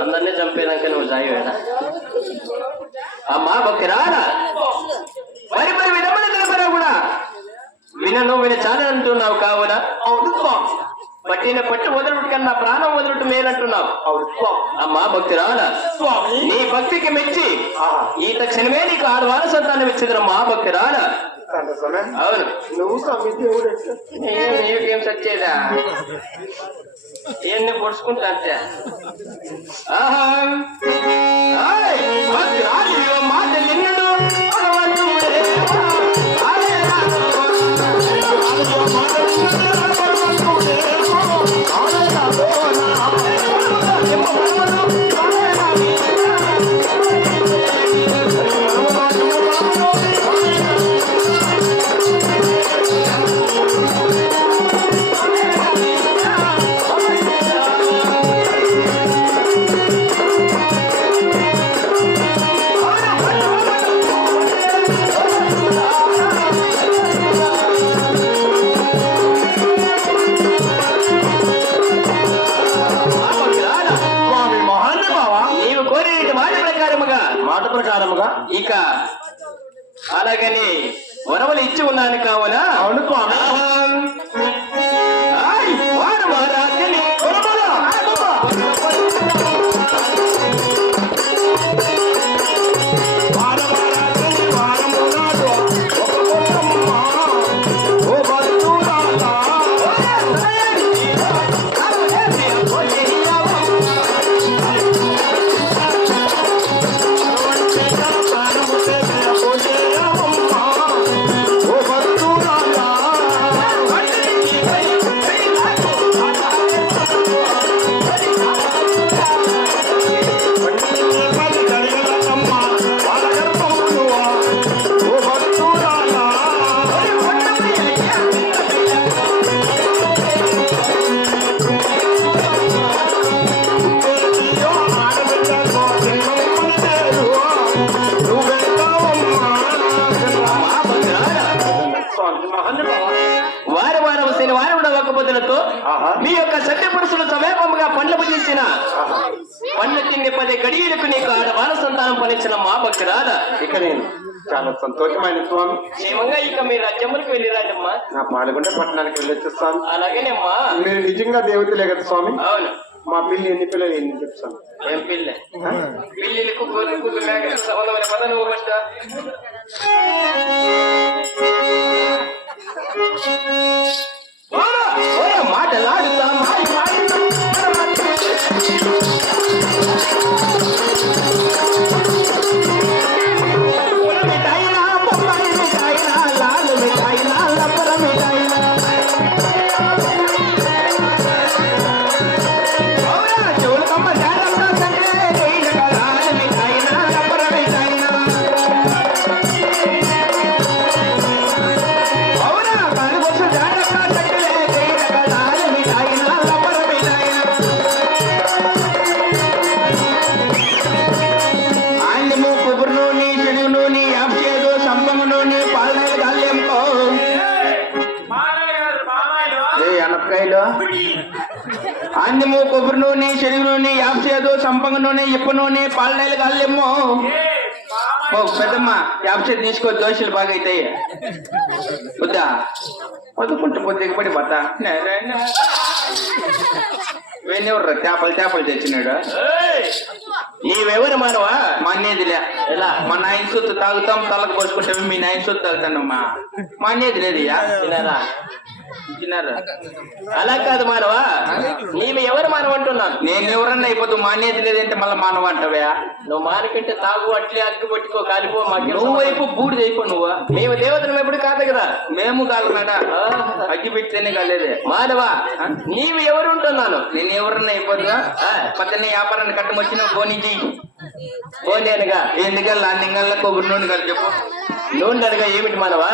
అందరినీ చంపేదాక నువ్వు సాయవేనా అమ్మా భక్తిరారా మరి మరి వినమని తెలపరా కూడా వినను విన చాలా అంటున్నావు కావున. అవును పట్టిన పట్టు వదలడు కన్నా ప్రాణం మేలంటున్నావు. అమ్మా నీ భక్తికి మెచ్చి. ఈ తక్షణమే నీకు ఆడవాళ్ళ సంతానం ఇచ్చేదిరా మా భక్తిరారా సంతోషమే అవును. నువ్వు నీకేం సచ్చేదా ఎన్ని పొడుచుకుంటా అంతే ఆహా. అలాగని వరవలు ఇచ్చి ఉన్నాను కావున అవును ఆహా. మీ యొక్క సత్య పురుషులు సమీపముగా పండ్లు చేసిన. పండ్ల తిండి పది గడియలకు నీకు ఆడవాళ్ళ సంతానం పనిచిన మా భక్తురాదా? ఇక నేను. చాలా సంతోషమైన స్వామి. క్షేమంగా ఇక మీ రాజ్యములకు వెళ్ళిరాటమ్మా నా పాల్గొండ పట్టణానికి వెళ్ళొచ్చు స్వామి? అలాగేనమ్మా. మీరు నిజంగా దేవతలే కదా స్వామి? అవును. మా పిల్లి ఎన్ని పిల్లలు ఎన్ని చెప్తాను? ఏం పిల్ల? పిల్లిలకు గొర్రెలకు మేకలకు సంబంధమైన పద ఏ అనపకాయలు ఆండిము కొబ్బరి నూనె శనగ నూనె యాప్చేదు సంపంగ నూనె ఇప్ప నూనె పాలనీల గాల్యము ఓ పెద్దమ్మ యాప్చేది తీసుకో దోశలు బాగా అవుతాయి వద్దా వదుకుంటూ పడి బట్ట వెన్నెవర్రా చేపలు చేపలు తెచ్చినాడు? నీవెవరు మానవా? మా అన్నేదిలే ఎలా? మా నాయన సొత్తు తాగుతాం తలకు పోసుకుంటాం మీ నాయన సొత్తు తాగుతానమ్మా. మా అన్నేది లేదు అలా కాదు మానవా నీవు ఎవరు మానవ అంటున్నాను? నేను ఎవరన్నా అయిపోతు మానేది లేదంటే మళ్ళీ మానవ అంటావా నువ్వు మానకంటే తాగు అట్లే అగ్గి పట్టుకో కాలిపో మాకు నువ్వు వైపు బూడిద అయిపో నువ్వు. నీవు దేవతను ఎప్పుడు కాదు కదా. మేము కాలనాడా అగ్గి పెట్టేనే కాలేదే. మానవా నీవు ఎవరు ఉంటున్నాను? నేను ఎవరన్నా అయిపోతుందా పక్కన వ్యాపారాన్ని కట్టమొచ్చిన పోనీజీ పోనేనుగా ఎందుకల్లా? అన్ని కొబ్బరి నూనె కలిపి చెప్పు. నూనె అనగా ఏమిటి మానవా